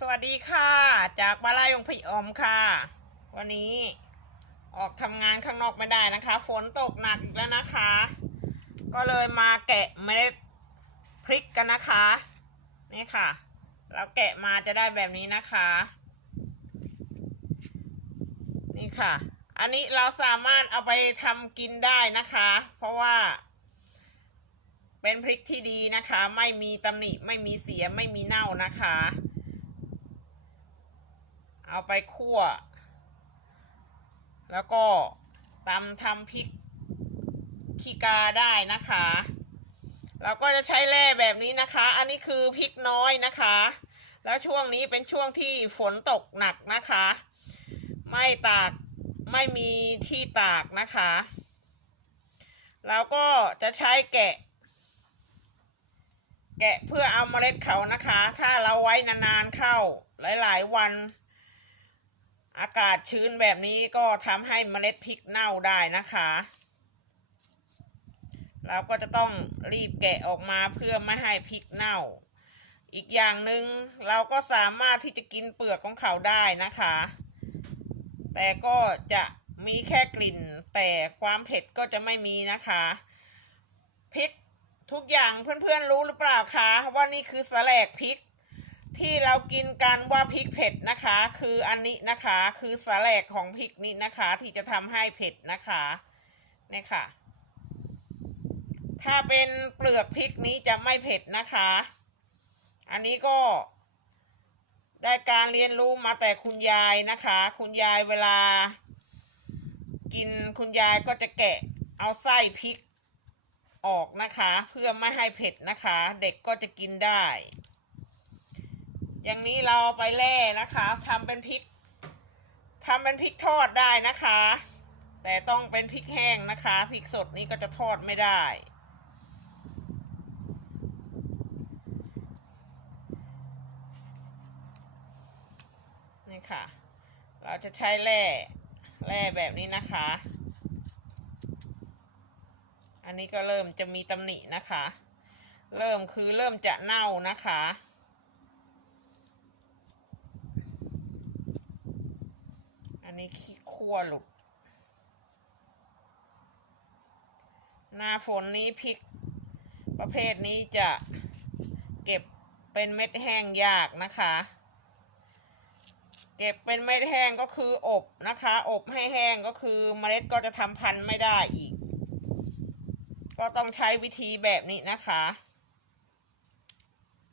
สวัสดีค่ะ จากบาลายองพยอมค่ะ วันนี้ออกทำงานข้างนอกไม่ได้นะคะ ฝนตกหนักอีกแล้วนะคะ ก็เลยมาแกะเมล็ดพริกกันนะคะ นี่ค่ะ เราแกะมาจะได้แบบนี้นะคะ นี่ค่ะ อันนี้เราสามารถเอาไปทำกินได้นะคะ เพราะว่า เป็นพริกที่ดีนะคะ ไม่มีตำหนิไม่มีเสียไม่มีเน่านะคะ เอาไปคั่ว แล้วก็ตำทำพริกขี้กาได้นะคะ เราก็จะใช้แร่แบบนี้นะคะ อันนี้คือพริกน้อยนะคะ แล้วช่วงนี้เป็นช่วงที่ฝนตกหนักนะคะ ไม่ตากไม่มีที่ตากนะคะเราก็จะใช้แกะ แกะเพื่อเอาเมล็ดเขานะคะ ถ้าเราไว้นานๆเข้าหลายๆวัน อากาศชื้นแบบนี้ก็ทำให้เมล็ดพริกเน่าได้นะคะ เราก็จะต้องรีบแกะออกมาเพื่อไม่ให้พริกเน่า อีกอย่างหนึ่งเราก็สามารถที่จะกินเปลือกของเขาได้นะคะ แต่ก็จะมีแค่กลิ่น แต่ความเผ็ดก็จะไม่มีนะคะพริกทุกอย่างเพื่อนๆรู้หรือเปล่าคะว่านี่คือสแลกพริก ที่เรากินกันว่าพริกเผ็ดนะคะ คืออันนี้นะคะ คือสาแหลกของพริกนี้นะคะ ที่จะทำให้เผ็ดนะคะเนี่ยค่ะ ถ้าเป็นเปลือกพริกนี้จะไม่เผ็ดนะคะ อันนี้ก็ได้การเรียนรู้มาแต่คุณยายนะคะ คุณยายเวลา กินคุณยายก็จะแกะเอาไส้พริกออกนะคะ เพื่อไม่ให้เผ็ดนะคะ เด็กก็จะกินได้ อย่างนี้เราไปแล่นะคะทำเป็นพริกทำเป็นพริกทอดได้นะคะ แต่ต้องเป็นพริกแห้งนะคะพริกสดนี้ก็จะทอดไม่ได้นี่ค่ะ เราจะใช้แร่แร่แบบนี้นะคะ อันนี้ก็เริ่มจะมีตำหนินะคะ เริ่มคือเริ่มจะเน่านะคะ นนี้ขี้คั่วหลุดหน้าฝนนี้พริก ประเภทนี้จะเก็บเป็นเม็ดแห้งยากนะคะ เก็บเป็นเม็ดแห้งก็คืออบนะคะ อบให้แห้งก็คือเมล็ดก็จะทำพันธุ์ไม่ได้อีก ก็ต้องใช้วิธีแบบนี้นะคะ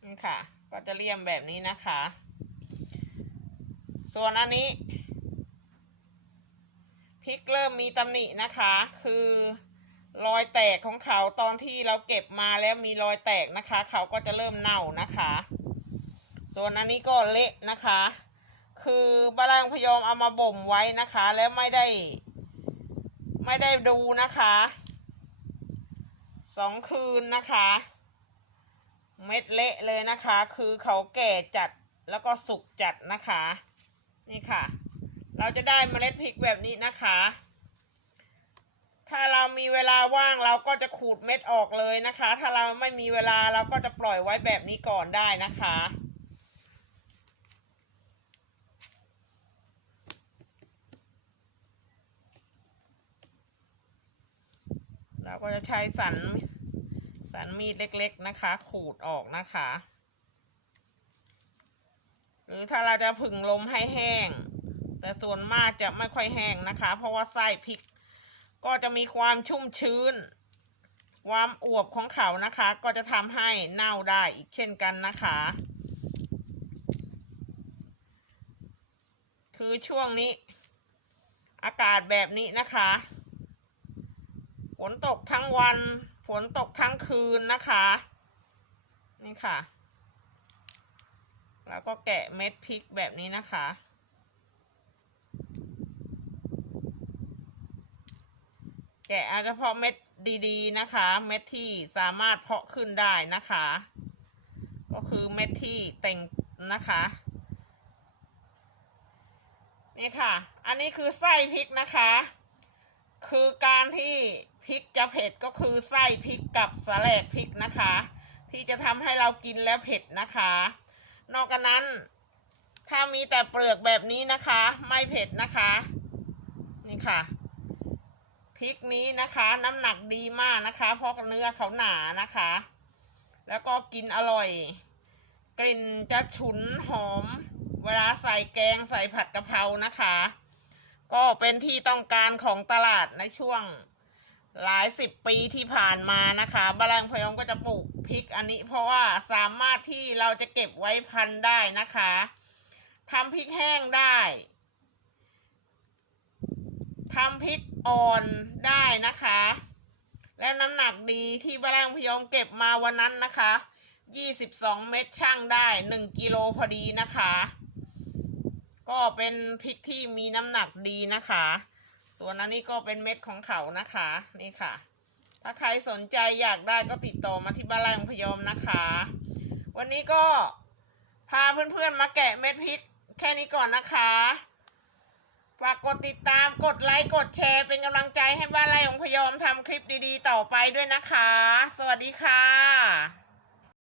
นี่ค่ะ ก็จะเลี่ยมแบบนี้นะคะ ส่วนอันนี้ พริกเริ่มมีตำหนินะคะ คือรอยแตกของเขาตอนที่เราเก็บมาแล้วมีรอยแตกนะคะ เขาก็จะเริ่มเน่านะคะ ส่วนอันนี้ก็เละนะคะ คือบาลังพยอมเอามาบ่มไว้นะคะ แล้วไม่ได้ ไม่ได้ดูนะคะสองคืนนะคะ เม็ดเละเลยนะคะ คือเขาแก่จัดแล้วก็สุกจัดนะคะ นี่ค่ะ เราจะได้เมล็ดพริกแบบนี้นะคะ ถ้าเรามีเวลาว่างเราก็จะขูดเม็ดออกเลยนะคะ ถ้าเราไม่มีเวลาเราก็จะปล่อยไว้แบบนี้ก่อนได้นะคะเราก็จะใช้สันสันมีดเล็ก ๆนะคะ ขูดออกนะคะ หรือถ้าเราจะผึ่งลมให้แห้ง แต่ส่วนมากจะไม่ค่อยแห้งนะคะ เพราะว่าไส้พริก ก็จะมีความชุ่มชื้น ความอวบของเขานะคะ ก็จะทำให้เน่าได้อีกเช่นกันนะคะ คือช่วงนี้ อากาศแบบนี้นะคะฝนตกทั้งวันฝนตกทั้งคืนนะคะนี่ค่ะ แล้วก็แกะเม็ดพริกแบบนี้นะคะ แกะเอาเฉพาะเม็ดดีๆนะคะ เม็ดที่สามารถเพาะขึ้นได้นะคะ ก็คือเม็ดที่เต่งนะคะนี่ค่ะ อันนี้คือไส้พริกนะคะ คือการที่พริกจะเผ็ดก็คือไส้พริกกับสาแหลกพริกนะคะ ที่จะทำให้เรากินแล้วเผ็ดนะคะ นอกจากนั้น ถ้ามีแต่เปลือกแบบนี้นะคะ ไม่เผ็ดนะคะ นี่ค่ะ พริกนี้นะคะ น้ำหนักดีมากนะคะ เพราะเนื้อเขาหนานะคะ แล้วก็กินอร่อย กลิ่นจะฉุนหอม เวลาใส่แกงใส่ผัดกะเพรานะคะ ก็เป็นที่ต้องการของตลาดในช่วงหลายสิบปีที่ผ่านมานะคะบาลังพยองก็จะปลูกพริกอันนี้ เพราะว่าสามารถที่เราจะเก็บไว้พันได้นะคะทำพริกแห้งได้ทำพริก อ่อนได้นะคะ แล้วน้ำหนักดีที่บาลังพยองเก็บมาวันนั้นนะคะ22เม็ดช่างได้1กิโลพอดีนะคะ ก็เป็นพริกที่มีน้ำหนักดีนะคะ ส่วนอันนี้ก็เป็นเม็ดของเขานะคะนี่ค่ะ ถ้าใครสนใจอยากได้ก็ติดต่อมาที่บ้านไร่ของพยอมนะคะ วันนี้ก็พาเพื่อนๆมาแกะเม็ดพริกแค่นี้ก่อนนะคะ ฝากกดติดตามกดไลค์ กดแชร์ เป็นกำลังใจให้บ้านไร่ของพยอมทำคลิปดีๆ ต่อไปด้วยนะคะ สวัสดีค่ะ